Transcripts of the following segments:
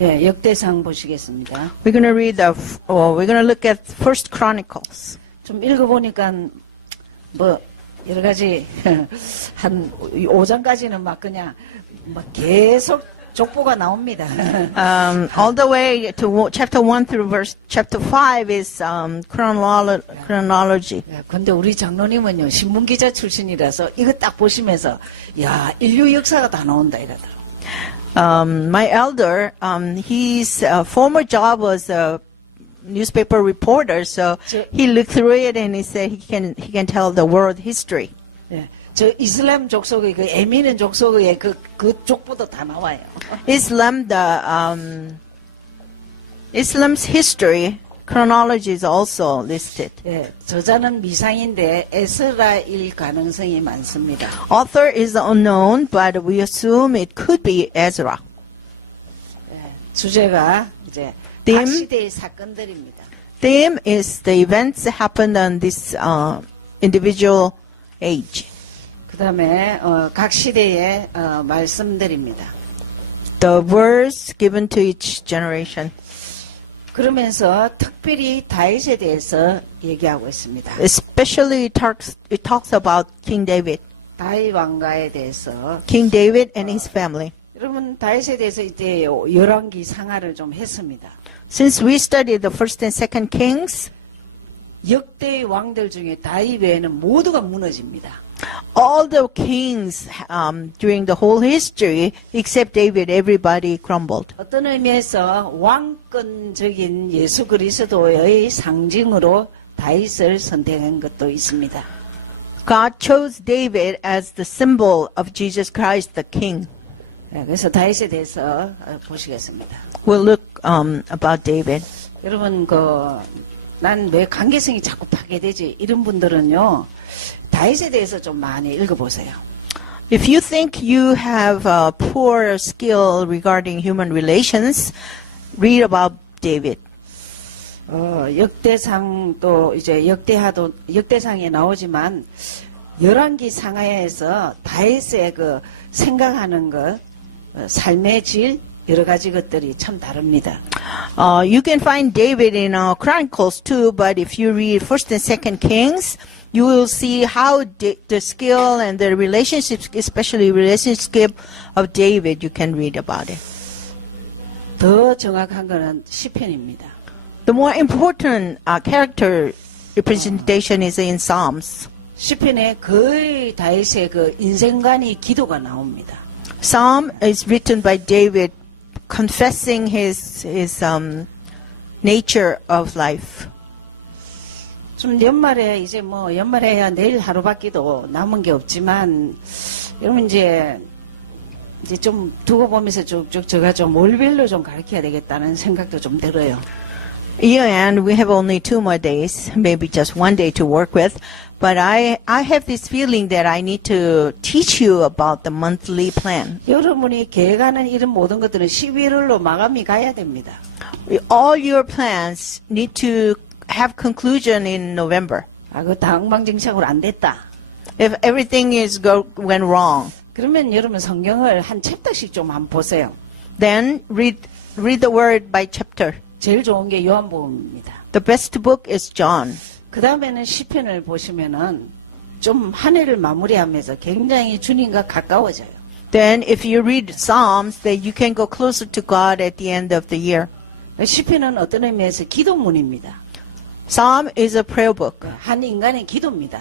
예, 역대상 보시겠습니다. We're going to read we're going to look at First Chronicles. 좀 읽어보니까 뭐 여러 가지 한 5장까지는 막 그냥 막 계속 족보가 나옵니다. All the way to chapter 1 through chapter 5 is chronology. 근데 우리 장로님은요 신문기자 출신이라서 이거 딱 보시면서 야 인류 역사가 다 나온다 이러더라고요. My elder, his former job was a newspaper reporter, so he looked through it and he said he can tell the world history. 예, 저 이슬람 족속의 그 에미는 족속의 그 족보도 다 나와요. Islam's history chronology is also listed. 예, 저자는 미상인데 에스라일 가능성이 많습니다. Author is unknown, but we assume it could be Ezra. 예, 주제가 이제 각 theme? 시대의 사건들입니다. Theme is the events that happened on this individual age. 그 다음에 각 시대의 말씀들입니다. The words given to each generation. 그러면서 특별히 다윗에 대해서 얘기하고 있습니다. Especially it talks about King David. 다윗 왕가에 대해서. King David and his family. 여러분 다윗에 대해서 이제 열왕기 상하를 좀 했습니다. Since we studied the first and second kings, 역대의 왕들 중에 다윗 외에는 모두가 무너집니다. all the kings during the whole history except David, everybody crumbled. 어떤 의미에서 왕권적인 예수 그리스도의 상징으로 다윗을 선택한 것도 있습니다. God chose David as the symbol of Jesus Christ, the King. 그래서 다윗에 대해서 보시겠습니다. We'll look about David. 여러분 난 왜 관계성이 자꾸 파괴되지? 이런 분들은요 다윗에 대해서 좀 많이 읽어보세요. If you think you have a poor skill regarding human relations, read about David. 역대상도 이제 역대상에 나오지만 열왕기 상하에서 다윗의 그 생각하는 것, 삶의 질 여러 가지 것들이 참 다릅니다. You can find David in Chronicles too, but if you read First and Second Kings, you will see how the skill and the relationships, especially relationship of David, you can read about it. 더 정확한 것은 시편입니다. The more important character representation is in Psalms. 시편에 거의 다윗의 그 인생관이 기도가 나옵니다. Psalm is written by David confessing his nature of life. 좀 연말에 이제 뭐 연말에야 내일 하루밖에도 남은 게 없지만 여러분 이제 좀 두고 보면서 쭉쭉 제가 좀 월별로 좀 가르쳐야 되겠다는 생각도 좀 들어요. Year end, we have only 2 more days, maybe just 1 day to work with. But I have this feeling that I need to teach you about the monthly plan. 여러분이 계획하는 이런 모든 것들은 11월로 마감이 가야 됩니다. All your plans need to have conclusion in November. 그거 다 엉망진창으로 안 됐다. If everything went wrong, 그러면 여러분 성경을 한 챕터씩 좀 한번 보세요. then read the word by chapter. 제일 좋은 게 요한복음입니다. The best book is John. 그 다음에는 시편을 보시면은 좀 한 해를 마무리하면서 굉장히 주님과 가까워져요. Then if you read Psalms, then you can go closer to God at the end of the year. 시편은 어떤 의미에서 기도문입니다. Psalm is a prayer book. 한 인간의 기도입니다.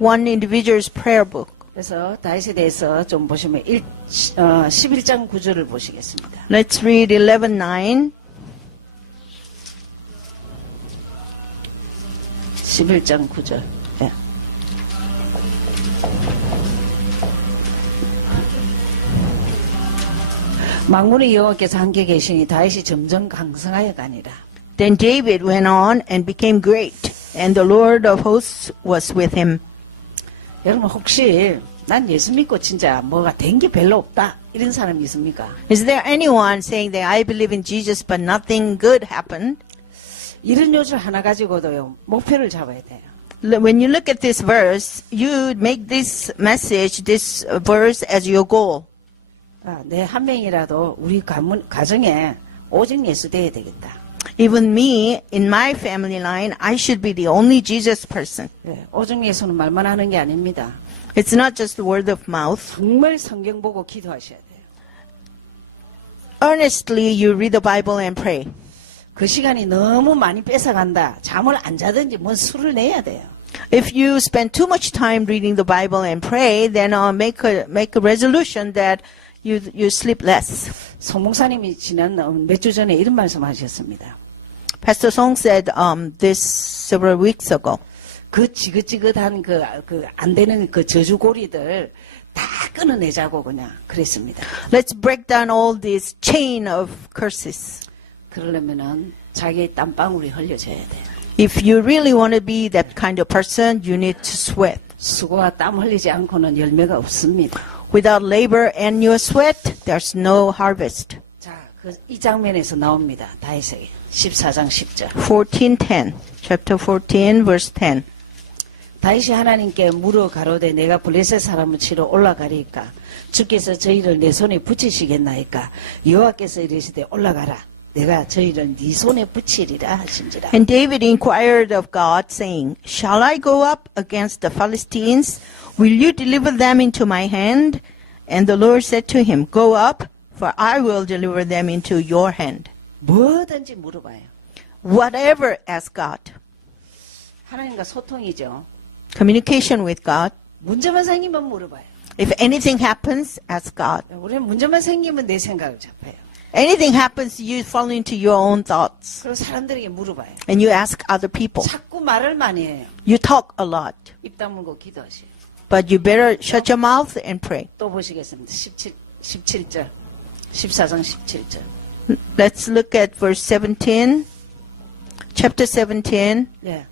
One individual's prayer book. 그래서 다윗에 대해서 좀 보시면 11장 9절을 보시겠습니다. Let's read 11:9. 11장 9절. 네. 만군의 여호와께서 함께 계시니 다윗이 점점 강성하여 가니라. Then David went on and became great, and the Lord of hosts was with him. 여러분 혹시 난 예수 믿고 진짜 뭐가 된 게 별로 없다 이런 사람 있습니까? Is there anyone saying that I believe in Jesus but nothing good happened? 이런 요절 하나 가지고도요 목표를 잡아야 돼요. When you look at this verse, you make this message, this verse as your goal. 내 한 명이라도 우리 가정에 오직 예수 돼야 되겠다. Even me, in my family line, I should be the only Jesus person. 예, 오직 예수는 말만 하는 게 아닙니다. It's not just the word of mouth. 정말 성경 보고 기도하셔야 돼요. Earnestly, you read the Bible and pray. 그 시간이 너무 많이 뺏어간다. 잠을 안 자든지 뭐 술을 내야 돼요. If you spend too much time reading the Bible and pray, then make a resolution that you sleep less. 송 목사님이 지난 몇 주 전에 이런 말씀하셨습니다. Pastor Song said this several weeks ago. 그 지긋지긋한 안 되는 그 저주고리들 다 끊어내자고 그냥 그랬습니다. Let's break down all this chain of curses. 그러려면은 자기 땀방울이 흘려져야 돼요. If you really want to be that kind of person, you need to sweat. 수고와 땀 흘리지 않고는 열매가 없습니다. Without labor and your sweat, there's no harvest. 자, 이 장면에서 나옵니다. 다윗에게 14장 10절. 14:10, chapter 14, verse 10. 다윗이 하나님께 물어 가로되 내가 블레셋 사람을 치러 올라가리까 주께서 저희를 내 손에 붙이시겠나이까 여호와께서 이르시되 올라가라 내가 저희를 네 손에 붙이리라 하신지라. And David inquired of God, saying, Shall I go up against the Philistines? Will you deliver them into my hand? And the Lord said to him, Go up, for I will deliver them into your hand. 뭐든지 물어봐요. Whatever, ask God. 하나님과 소통이죠. Communication with God. 문제만 생기면 물어봐요. If anything happens, ask God. 우리는 문제만 생기면 내 생각을 잡아요. Anything happens, you fall into your own thoughts. 그리고 사람들에게 물어봐요. And you ask other people. 자꾸 말을 많이 해요. You talk a lot. 입 다물고 기도하세요. But you better shut your mouth and pray. 또 보시겠습니다. 17절. 14장 17절. Let's look at verse 17. Chapter 17. 예.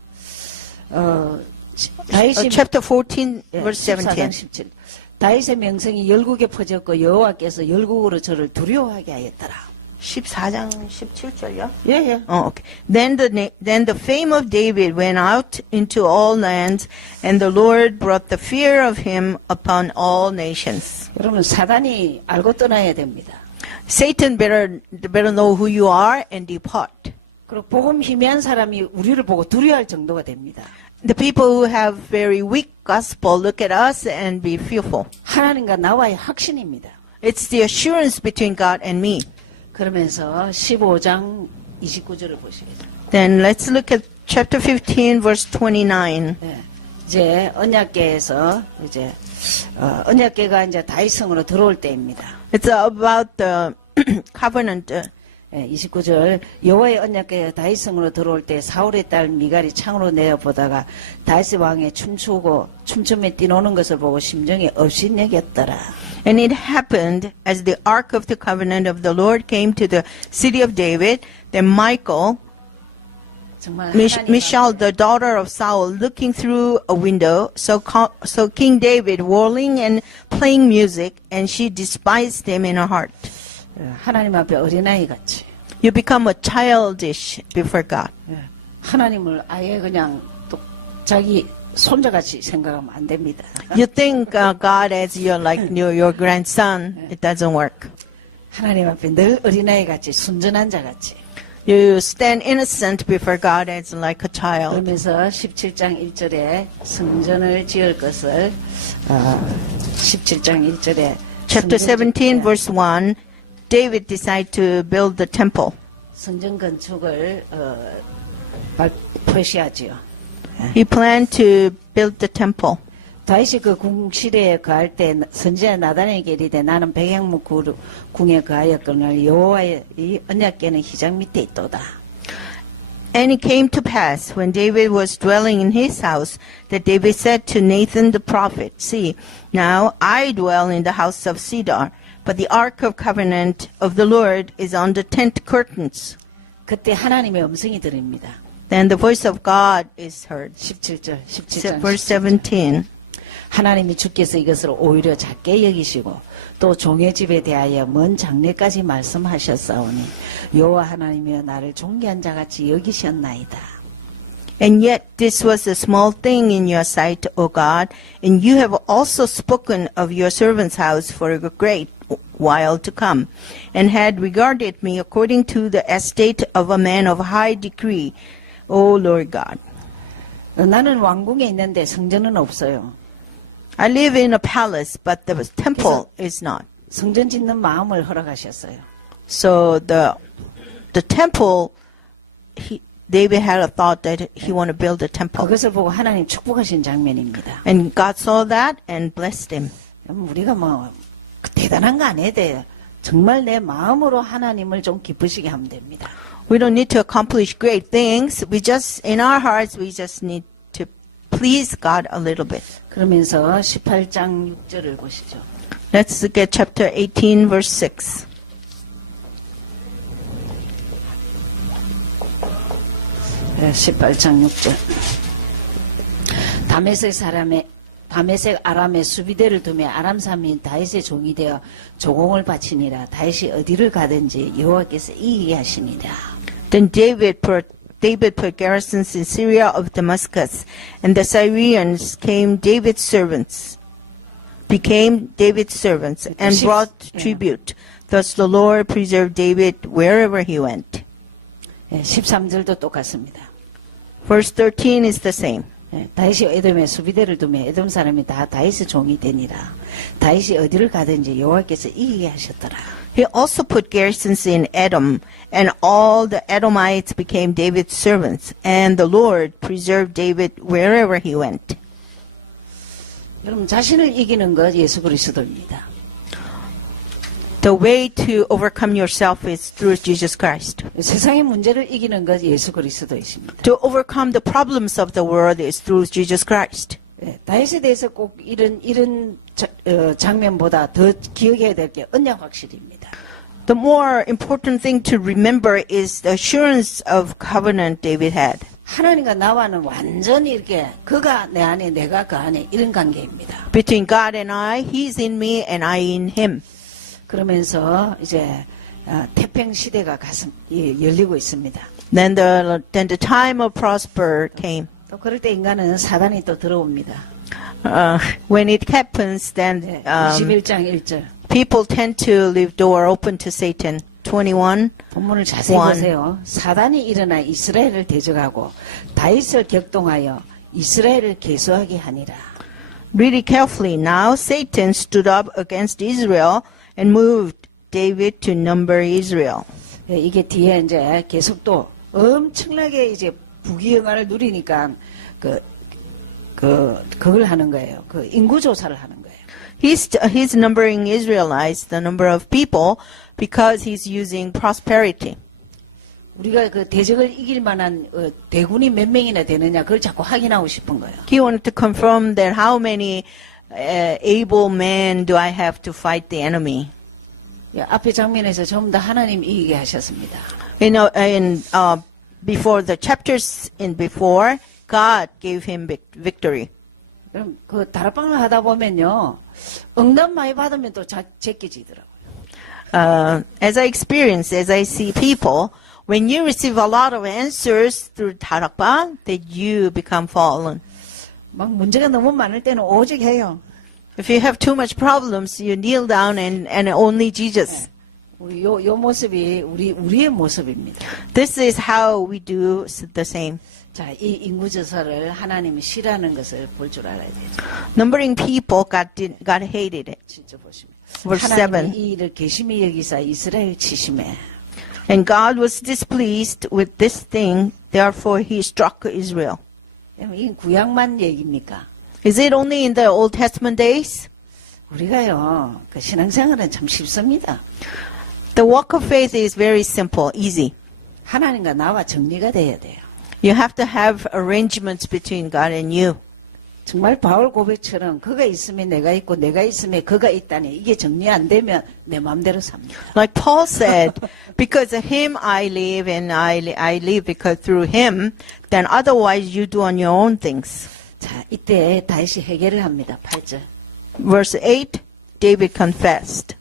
다윗이 Chapter 14, 예, verse 14장 17. 17. 다윗의 명성이 열국에 퍼졌고 여호와께서 열국으로 저를 두려워하게 하였더라. 14장 17절이요? 예, 예. Oh, okay. Then the fame of David went out into all lands, and the Lord brought the fear of him upon all nations. 여러분 사단이 알고 떠나야 됩니다. Satan better know who you are and depart. 그리고 복음 희미한 사람이 우리를 보고 두려워할 정도가 됩니다. The people who have very weak gospel look at us and be fearful. 하나님과 나와의 확신입니다. It's the assurance between God and me. 그러면서 15장 29절을 보시겠습니다. Then let's look at chapter 15, verse 29. 네. 이제 언약궤에서 이제 언약궤가 이제 다윗성으로 들어올 때입니다. It's about the covenant. 29절 여호와의 언약궤가 다윗성으로 들어올 때 사울의 딸 미갈이 창으로 내어보다가 다윗 왕의 춤추며 뛰노는 것을 보고 심정이 업신여겼더라. And it happened as the ark of the covenant of the Lord came to the city of David, then Michal, 정말 Michal, the daughter of Saul, looking through a window, so King David whirling and playing music, and she despised him in her heart. 하나님 앞에 어린아이 같이 You become a childish before God. 하나님을 아예 그냥 또 자기 손자같이 생각하면 안 됩니다. You think God as your grandson. It doesn't work. 하나님 앞에 늘 어린아이 같이 순전한 자 같이. You stand innocent before God as like a child. 그러면서 17장 1절에 성전을 지을 것을 17장 1절에 Chapter 17, verse 1, David decided to build the temple. 성전 건축을 표시하지요. He planned to build the temple. 다윗이 그 궁실에 거할 때 선지자 나단에게 이르되 나는 백향목 궁에 거하였거늘 여호와의 이 언약궤는 휘장 밑에 있도다. And it came to pass, when David was dwelling in his house, that David said to Nathan the prophet, See, now I dwell in the house of cedar, but the ark of covenant of the Lord is on the tent curtains. 그때 하나님의 음성이 들립니다. Then the voice of God is heard. 17장 Verse 17. 하나님이 주께서 이것을 오히려 작게 여기시고 또 종의 집에 대하여 먼 장래까지 말씀하셨사오니 여호와 하나님이여 나를 존귀한 자같이 여기셨나이다. And yet this was a small thing in your sight, O God, and you have also spoken of your servant's house for a great while to come, and had regarded me according to the estate of a man of high degree, O Lord God. 나는 왕궁에 있는데 성전은 없어요. I live in a palace, but the temple is not. 성전 짓는 마음을 허락하셨어요. So the temple, David had a thought that he wanted to build a temple. 그것을 보고 하나님 축복하신 장면입니다. And God saw that and blessed him. 우리가 뭐 대단한 거 안 해도 돼요. 정말 내 마음으로 하나님을 좀 기쁘시게 하면 됩니다. We don't need to accomplish great things. In our hearts, we just need to please God a little bit. 그러면서 18장 6절을 보시죠. Let's look at chapter 18, verse 6. 네, 18장 6절. 다메섹 아람의 수비대를 두며 아람 사람이 다윗의 종이 되어 조공을 바치니라. 다윗이 어디를 가든지 여호와께서 이기게 하시니라. Then David put garrisons in Syria of Damascus, and the Syrians became David's servants, and brought tribute. Thus the Lord preserved David wherever he went. 13절도 똑같습니다. Verse 13 is the same. 다윗이 에돔에 수비대를 두며 에돔 사람이 다 다윗의 종이 되니라. 다윗이 어디를 가든지 여호와께서 이기게 하셨더라. He also put garrisons in Edom, and all the Edomites became David's servants, and the Lord preserved David wherever he went. 여러분 자신을 이기는 것 예수 그리스도입니다. The way to overcome yourself is through Jesus Christ. 세상의 문제를 이기는 것 예수 그리스도이십니다. To overcome the problems of the world is through Jesus Christ. 다윗에 대해서 꼭 이런 장면보다 더 기억해야 될 게 언약 확실입니다. The more important thing to remember is the assurance of covenant David had. 하나님과 나와는 완전히 이렇게 그가 내 안에 내가 그 안에 이런 관계입니다. Between God and I, He's in me and I in Him. 그러면서 이제 태평 시대가 열리고 있습니다. Then the time of prosper came. 또 그럴 때 인간은 사단이 또 들어옵니다. When it happens, then 21장 1절. people tend to leave door open to Satan. 21. 본문을 자세히 보세요. 사단이 일어나 이스라엘을 대적하고 다윗을 격동하여 이스라엘을 계수하게 하니라. Read it carefully. Now Satan stood up against Israel and moved David to number Israel. 이게 뒤에 이제 계속 또 엄청나게 이제 부귀영화를 누리니까 그걸 하는 거예요. 그 인구 조사를 하는 거예요. He's numbering Israelites, the number of people, because he's using prosperity. 우리가 그 대적을 이길 만한 대군이 몇 명이나 되느냐 그걸 자꾸 확인하고 싶은 거예요. He wanted to confirm that how many able men do I have to fight the enemy. 앞에 장면에서 전부 다 하나님 이기게 하셨습니다. Before the chapters before, God gave him victory. 그럼 그 다락방을 하다 보면요, 응답 많이 받으면 또 제껴지더라고요. As I see people, when you receive a lot of answers through 다락방, that you become fallen. 막 문제가 너무 많을 때는 오직 해요. If you have too much problems, you kneel down and only Jesus. 우리 요 모습이 우리의 모습입니다. This is how we do the same. 자, 이 인구조사를 하나님이 싫어하는 것을 볼 줄 알아야 되죠. Numbering people, God hated it. 진짜 보십니다. Verse 하나님이 7. 이 일을 계심히 여기사 이스라엘 치심해. And God was displeased with this thing, therefore he struck Israel. 이 구약만 얘기입니까? Is it only in the Old Testament days? 우리가요, 그 신앙생활은 참 쉽습니다. The walk of faith is very simple, easy. 하나님과 나와 정리가 돼야 돼요. You have to have arrangements between God and you. 정말 바울 고백처럼 그가 있으면 내가 있고 내가 있으면 그가 있다니 이게 정리 안 되면 내 마음대로 삽니다. Like Paul said, because of him I live and I live because through him, then otherwise you do on your own things. 자, 이때 다윗이 해결을 합니다. 8절. Verse 8, David confessed.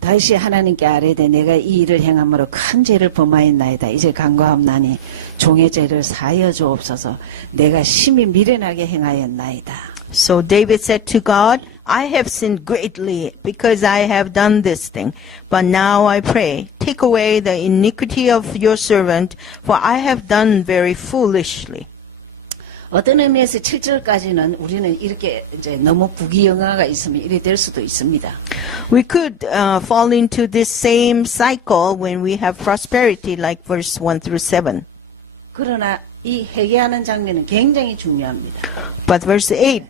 다윗이 하나님께 아뢰되 내가 이 일을 행함으로 큰 죄를 범하였나이다. 이제 간구함나니 종의 죄를 사하여 주옵소서. 내가 심히 미련하게 행하였나이다. So David said to God, I have sinned greatly because I have done this thing. But now I pray, take away the iniquity of your servant, for I have done very foolishly. 어떤 의미에서 7절까지는 우리는 이렇게 이제 너무 부귀영화가 있으면 이래 될 수도 있습니다. We could fall into this same cycle when we have prosperity, like verse 1 through 7. 그러나 이 회개하는 장면은 굉장히 중요합니다. But verse 8,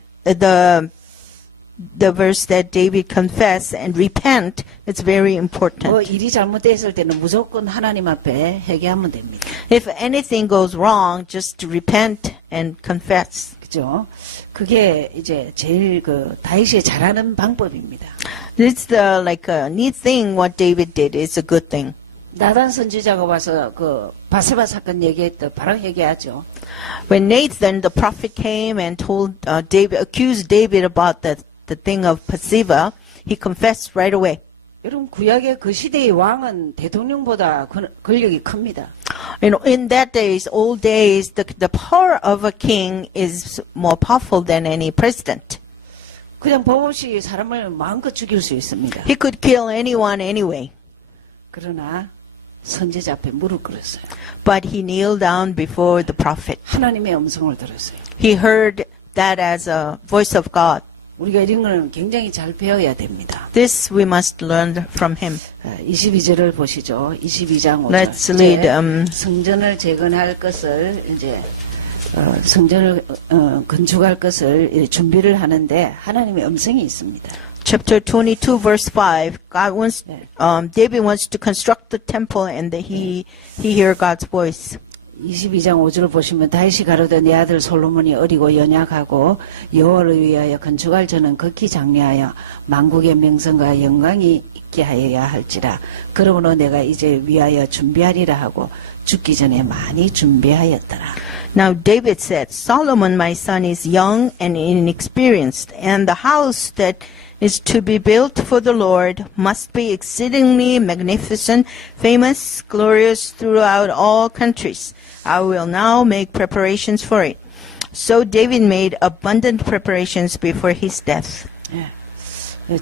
the verse that David confess and repent, it's very important. 일이 잘못됐을 때는 무조건 하나님 앞에 회개하면 됩니다. If anything goes wrong, just repent and confess. 그죠? 그게 이제 제일 다윗이 잘하는 방법입니다. It's the neat thing what David did. It's a good thing. 나단 선지자가 와서 바세바 사건 얘기했던 바로 회개하죠. When Nathan the prophet came and told accused David about the thing of Bathsheba, he confessed right away. 여러분 구약의 그 시대의 왕은 대통령보다 권력이 큽니다. In that days, old days, the power of a king is more powerful than any president. 그냥 법 없이 사람을 마음껏 죽일 수 있습니다. He could kill anyone anyway. 그러나 선지자 앞에 무릎 꿇었어요. But he kneeled down before the prophet. 하나님의 음성을 들었어요. He heard that as a voice of God. 우리가 이런 거는 굉장히 잘 배워야 됩니다. This we must learn from him. 22절을 보시죠. 22장 5절. Let's read. 성전을 재건할 것을 이제 성전을 건축할 것을 준비를 하는데 하나님의 음성이 있습니다. Chapter 22, verse 5. David wants to construct the temple, and he hear God's voice. 22장 5절을 보시면 다윗이 가로되 내 아들 솔로몬이 어리고 연약하고 여호와를 위하여 건축할 저는 극히 장려하여 만국의 명성과 영광이 있게 하여야 할지라. 그러므로 내가 이제 위하여 준비하리라 하고 죽기 전에 많이 준비하였더라. Now David said, Solomon my son is young and inexperienced, and the house that is to be built for the Lord must be exceedingly magnificent, famous, glorious throughout all countries. I will now make preparations for it. So David made abundant preparations before his death.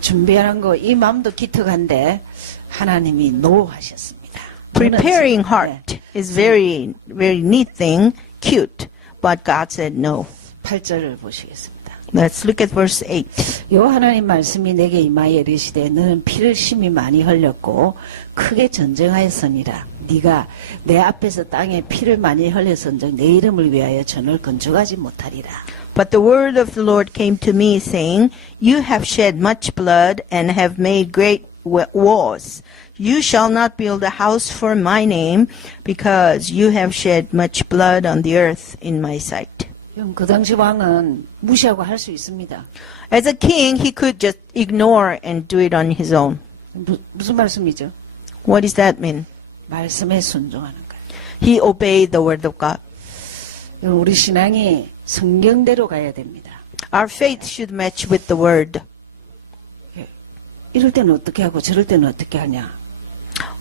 준비하는 거 이 마음도 기특한데 하나님이 노하셨습니다. Preparing heart is very neat thing, cute, but God said no. 8절을 보시겠습니다. Let's look at verse 8. 여호와 하나님 말씀이 내게 임하여 이르시되 너는 피를 심히 많이 흘렸고 크게 전쟁하였으니라. 네가 내 앞에서 땅에 피를 많이 흘렸은즉 내 이름을 위하여 전을 건축하지 못하리라. But the word of the Lord came to me, saying, You have shed much blood and have made great wars. You shall not build a house for my name, because you have shed much blood on the earth in my sight. 그 당시 왕은 무시하고 할 수 있습니다. As a king, he could just ignore and do it on his own. 무슨 말씀이죠? What does that mean? 말씀에 순종하는 거예요. He obeyed the word of God. 우리 신앙이 성경대로 가야 됩니다. Our faith should match with the word. 이럴 때는 어떻게 하고 저럴 때는 어떻게 하냐.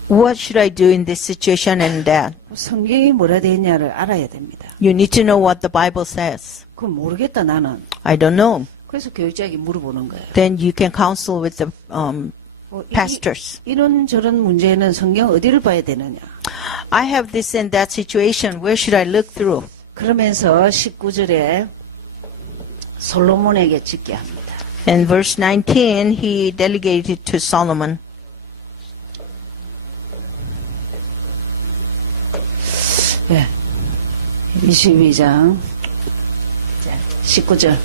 What should I do in this situation and that? 성경이 뭐라 되어 있냐를 알아야 됩니다. You need to know what the Bible says. 그건 모르겠다 나는. I don't know. 그래서 교육자에게 물어보는 거예요. Then you can counsel with the pastors. 이런 저런 문제는 성경 어디를 봐야 되느냐. I have this and that situation. Where should I look through? 그러면서 19절에 솔로몬에게 짓게 합니다. In verse 19, he delegated to Solomon. 네. 22장 19절.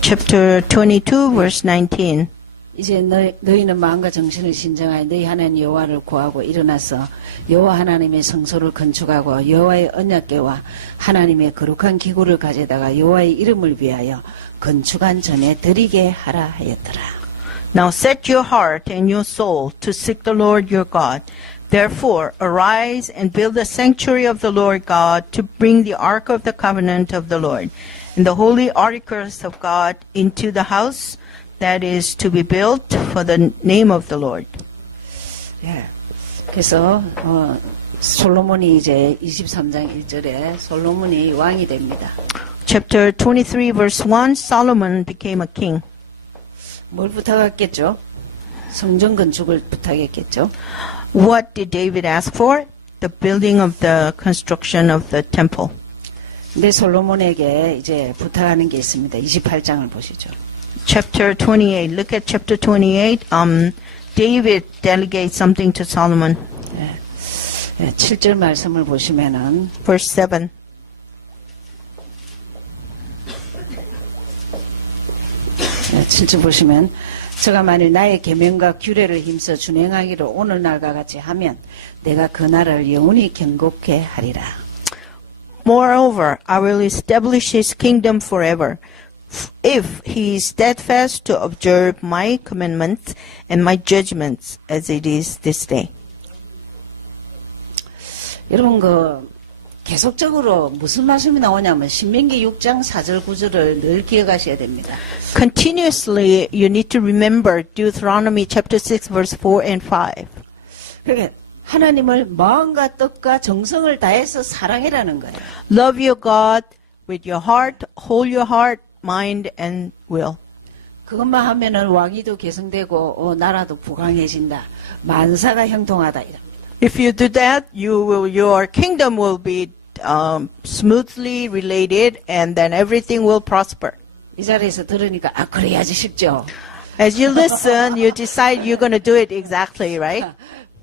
Chapter 22, verse 19. 이제 너희는 마음과 정신을 신정하여 너희 하나님 여호와를 구하고 일어나서 여호와 하나님의 성소를 건축하고 여호와의 언약궤와 하나님의 거룩한 기구를 가져다가 여호와의 이름을 위하여 건축한 전에 드리게 하라 하였더라. Now set your heart and your soul to seek the Lord your God. Therefore arise and build the sanctuary of the Lord God to bring the ark of the covenant of the Lord and the holy articles of God into the house that is to be built for the name of the Lord. 예. 그래서 솔로몬이 이제 23장 1절에 솔로몬이 왕이 됩니다. Chapter 23 verse 1, Solomon became a king. 뭘 부탁했겠죠? 성전 건축을 부탁했겠죠. What did David ask for? The building of the construction of the temple. 근데 솔로몬에게 이제 부탁하는 게 있습니다. 28장을 보시죠. Chapter 28. Look at chapter 28. David delegates something to Solomon. 7절 말씀을 보시면은 Verse 7. 네, 7절 보시면 저가 만일 나의 계명과 규례를 힘써 준행하기로 오늘날과 같이 하면 내가 그 나라를 영원히 견고케 하리라. Moreover, I will establish his kingdom forever, if he is steadfast to observe my commandments and my judgments as it is this day. 여러분 계속적으로 무슨 말씀이 나오냐면 신명기 6장 4절 9절을 늘 기억하셔야 됩니다. Continuously, you need to remember Deuteronomy chapter 6, verse 4 and 5. 그러니까 하나님을 마음과 뜻과 정성을 다해서 사랑해라는 거예요. Love your God with your heart, whole your heart, mind, and will. 그것만 하면은 왕위도 개성되고 나라도 부강해진다. 만사가 형통하다 이랍니다. If you do that, your kingdom will be smoothly related, and then everything will prosper. 이 자리에서 들으니까 그래야지 싶죠. As you listen, you decide you're going to do it exactly, right?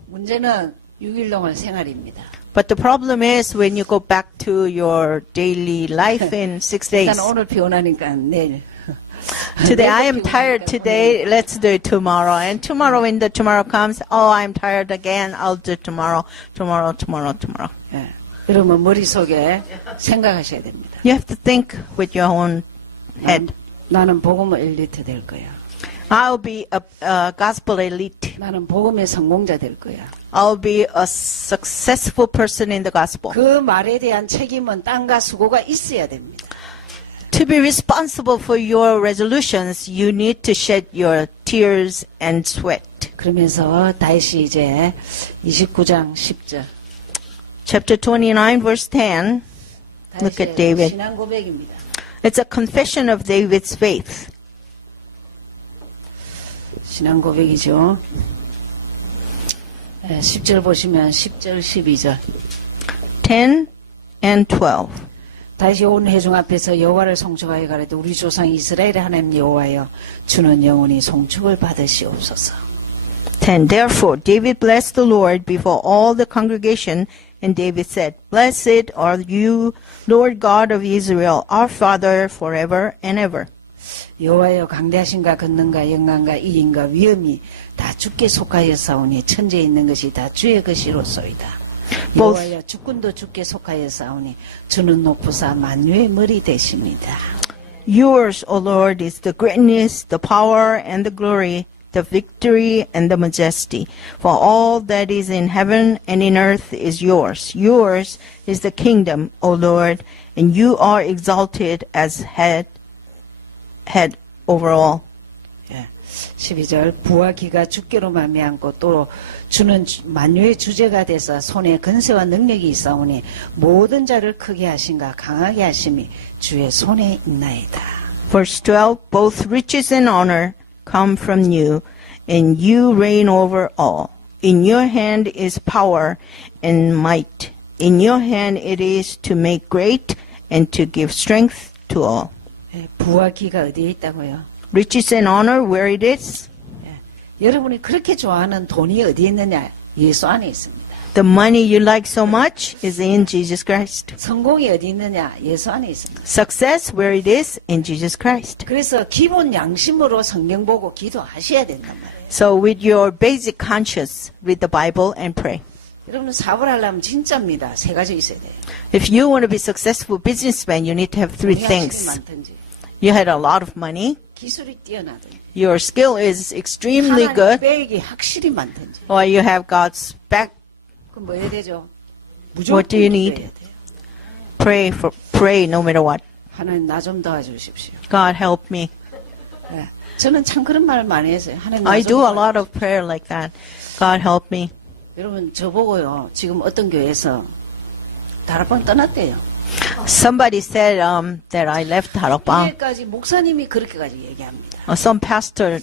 문제는 6일 동안 생활입니다. But the problem is when you go back to your daily life in 6 days. 일단 오늘 피곤하니까 내일. Today I am tired today, let's do it tomorrow. And tomorrow when the tomorrow comes, I'm tired again, I'll do tomorrow. 예. 여러분 머릿속에 생각하셔야 됩니다. You have to think with your own head. 나는 복음의 엘리트 될 거야. I'll be a gospel elite. 나는 복음의 성공자 될 거야. I'll be a successful person in the gospel. 그 말에 대한 책임은 땅과 수고가 있어야 됩니다. To be responsible for your resolutions, you need to shed your tears and sweat. 그러면서 다시 이제 29장 10절. Chapter 29, verse 10. Look at David. 신앙 고백입니다. It's a confession of David's faith. 신앙 고백이죠. 10절 보시면 10절 12절. 10 and 12. 다시 온 회중 앞에서 여호와를 송축하여 가라되 우리 조상 이스라엘의 하나님 여호와여 주는 영원히 송축을 받으시옵소서. 10. Therefore David blessed the Lord before all the congregation, and David said, Blessed are you, Lord God of Israel, our Father, forever and ever. 여호와여 강대하신가 권능과 영광과 이인과 위엄이 다 주께 속하였사오니 천지에 있는 것이 다 주의 것이로소이다. 여호와여 주권도 주께 속하였사오니 주는 높으사 만유의 머리 되십니다. Yours, O Lord, is the greatness, the power, and the glory, the victory, and the majesty. For all that is in heaven and in earth is yours. Yours is the kingdom, O Lord, and you are exalted as head over all. 12절 부와 기가 주께로 말미암고 또 주는 만유의 주제가 돼서 손에 근세와 능력이 있사오니 모든 자를 크게 하신가 강하게 하심이 주의 손에 있나이다. Verse 12, both riches and honor come from you, and you reign over all. In your hand is power and might. In your hand it is to make great and to give strength to all. 부와 기가 어디에 있다고요? Riches and honor, where it is? 여러분이 그렇게 좋아하는 돈이 어디에 있느냐? 예수 안에 있습니다. The money you like so much is in Jesus Christ. 성공이 어디 있느냐? 예수 안에 있습니다. Success, where it is, in Jesus Christ. 그래서 기본 양심으로 성경 보고 기도하셔야 된단 말이에요. So with your basic conscience, read the Bible and pray. 여러분 사업을 하려면 진짜입니다. 세 가지 있어야 돼요. If you want to be successful businessman, you need to have three 돈이 things. 많든지, You had a lot of money. 기술이 뛰어나든지, Your skill is extremely 하나님 good. 백이 확실히 많든지. Or you have God's back. 그럼 뭐 해야 되죠? What do you need? 기도해야 돼요. Pray no matter what. 하나님 나 좀 도와주십시오. God help me. 네. 저는 참 그런 말 많이 했어요. 하나님 I 나 좀 do a 도와주십시오. lot of prayer like that. God help me. 여러분 저보고요. 지금 어떤 교회에서 다락방 떠났대요. Somebody said that I left Darokbang. 이제까지 목사님이 그렇게까지 얘기합니다. Some pastor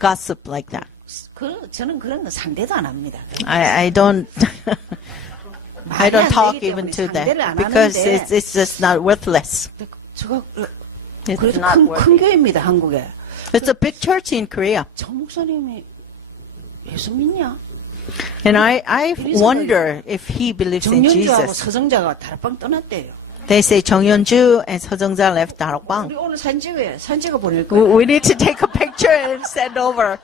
gossip like that. 저는 그런 거 상대도 안 합니다. I don't. I don't 말이 안 talk 되기 even 때문에 to 상대를 that 안 because 하는데 it's just not worthless. 제가 It's 그래도 not 큰 worthy. 교회입니다, 한국에. It's a big church in Korea, 저 목사님이 예수 믿냐? and I wonder if he believes in 정윤주하고 Jesus. 서정자가 다락방 떠났대요. They say 정연주 and 서정자 left Darokbang. 우리 오늘 산책을 보낼 거예요. We need to take a picture and send over.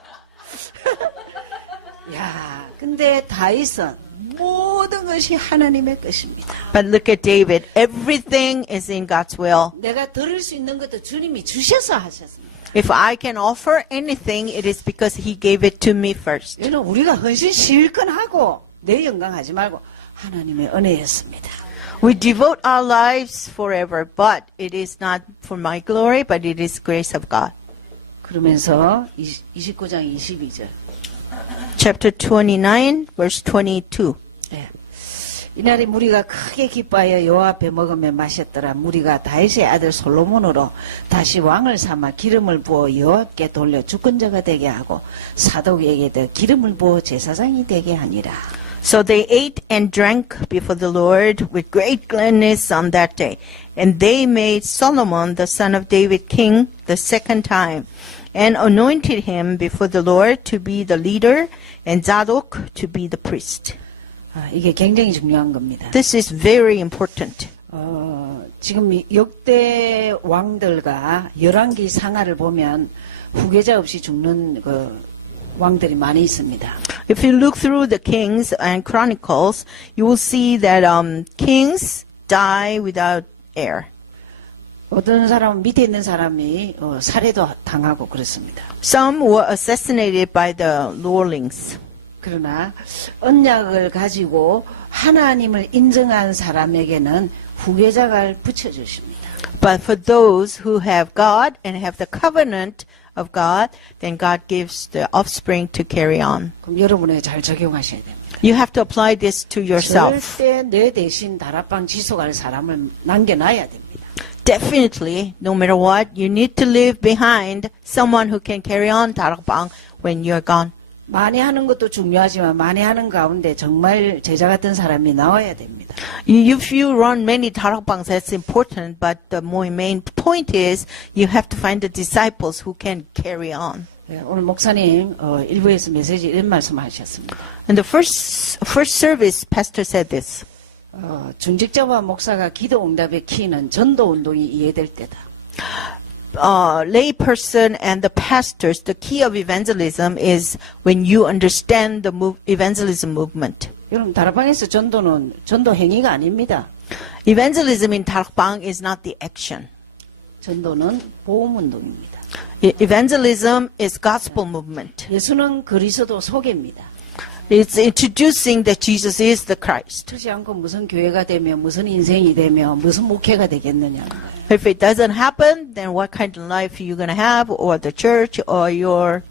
야, 근데 다윗은 모든 것이 하나님의 것입니다. But look at David. Everything is in God's will. 내가 들을 수 있는 것도 주님이 주셔서 하셨습니다. If I can offer anything, it is because He gave it to me first. 이는 우리가 헌신 실컷 하고 내 영광 하지 말고 하나님의 은혜였습니다. We devote our lives forever, but it is not for my glory, but it is grace of God. 그러면서 29장 22절. Chapter 29, verse 22. 네. 이날에 무리가 크게 기뻐하여 여호와 앞에 먹으며 마셨더라. 무리가 다윗의 아들 솔로몬으로 다시 왕을 삼아 기름을 부어 여호와께 돌려 주권자가 되게 하고 사독에게도 기름을 부어 제사장이 되게 하니라. So they ate and drank before the Lord with great gladness on that day. And they made Solomon the son of David king the second time, and anointed him before the Lord to be the leader, and Zadok to be the priest. 이게 굉장히 중요한 겁니다. This is very important. 지금 역대 왕들과 열왕기 상하를 보면 후계자 없이 죽는 그 왕들이 많이 있습니다. If you look through the Kings and Chronicles, you will see that kings die without heir. 어떤 사람은 밑에 있는 사람이 살해도 당하고 그렇습니다. Some were assassinated by the lordlings. 그러나 언약을 가지고 하나님을 인정한 사람에게는 후계자가 붙여주십니다. But for those who have God and have the covenant of God, then God gives the offspring to carry on. 그럼 여러분에게 잘 적용하셔야 됩니다. You have to apply this to yourself. 절대 내 대신 다락방 지속할 사람을 남겨놔야 됩니다. Definitely, no matter what, you need to leave behind someone who can carry on 다락방 when you're gone. 많이 하는 것도 중요하지만 많이 하는 가운데 정말 제자 같은 사람이 나와야 됩니다. If you run many 다락방s, that's important, but the main point is you have to find the disciples who can carry on. 오늘 목사님 일부에서 메시지 이런 말씀하셨습니다. In the first service, Pastor said this. 중직자와 목사가 기도 응답의 키는 전도 운동이 이해될 때다. Lay person and the pastors, the key of evangelism is when you understand the evangelism movement. 여러분 다락방에서 전도는 전도 행위가 아닙니다. Evangelism in 다락방 is not the action. 전도는 보험 운동입니다. Evangelism is gospel movement. 예수는 그리스도 소개입니다. It's introducing that Jesus is the Christ. 그렇지 않고 무슨 교회가 되며 무슨 인생이 되며 무슨 목회가 되겠느냐. If it doesn't happen, then what kind of life are you going to have, or the church, or your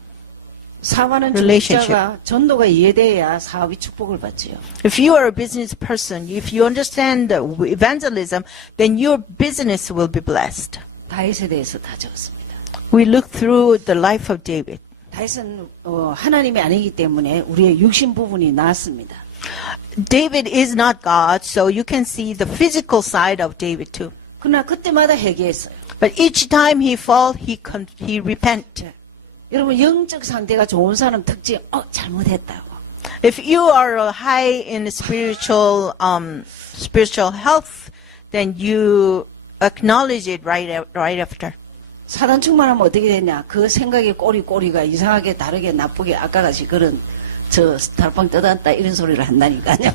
사업하는 relationship. 중직자가 전도가 이해돼야 사업이 축복을 받지요. If you are a business person, if you understand the evangelism, then your business will be blessed. 다윗에 대해서 다 적었습니다. We look through the life of David. 다윗은 하나님이 아니기 때문에 우리의 육신 부분이 나았습니다. David is not God, so you can see the physical side of David too. 그러나 그때마다 회개했어요. But each time he fall, he repent. 여러분 영적 상태가 좋은 사람 특징, 잘못했다고. If you are high in spiritual health, then you acknowledge it right after. 사단 충만하면 어떻게 되냐? 그 생각의 꼬리가 이상하게 다르게 나쁘게 아까 같이 그런 저 달빵 떠났다 이런 소리를 한다니까요.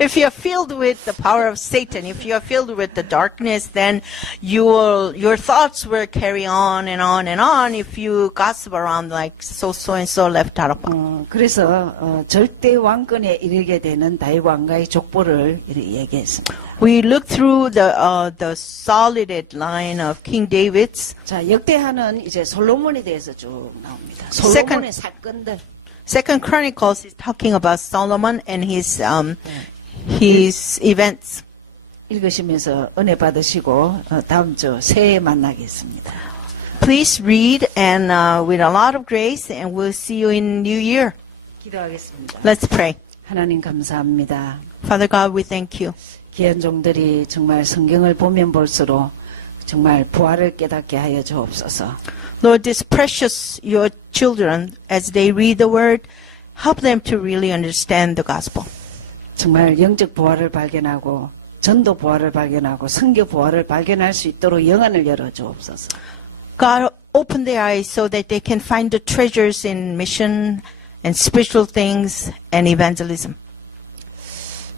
If you are filled with the power of Satan, if you are filled with the darkness, then your thoughts will carry on and on and on if you gossip around like so and so left 다락방. 그래서 절대 왕권에 이르게 되는 다윗 왕가의 족보를 이렇게 얘기했습니다. We look through the solid line of King David's. 자, 역대하는 이제 솔로몬에 대해서 쭉 나옵니다. 솔로몬의 사건들. Second Chronicles is talking about Solomon and his events. 읽으시면서 은혜 받으시고 다음 주 새해에 만나겠습니다. Please read and with a lot of grace, and we'll see you in New Year. 기도하겠습니다. Let's pray. 하나님 감사합니다. Father God, we thank you. 귀한 종들이 정말 성경을 보면 볼수록 정말 부활을 깨닫게 하여 주옵소서. Lord, this precious your children, as they read the word, help them to really understand the gospel. 정말 영적 부활을 발견하고 전도 부활을 발견하고 성교 부활을 발견할 수 있도록 영안을 열어 주옵소서. God, open their eyes so that they can find the treasures in mission and spiritual things and evangelism.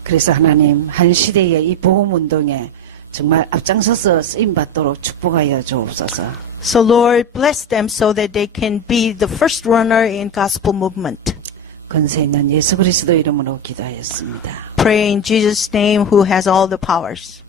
그래서 하나님 한 시대의 이 복음 운동에 정말 앞장서서 쓰임 받도록 축복하여 주옵소서. So Lord, bless them so that they can be the first runner in gospel movement. 권세 있는 예수 그리스도 이름으로 기도하였습니다. Pray in Jesus' name, who has all the powers.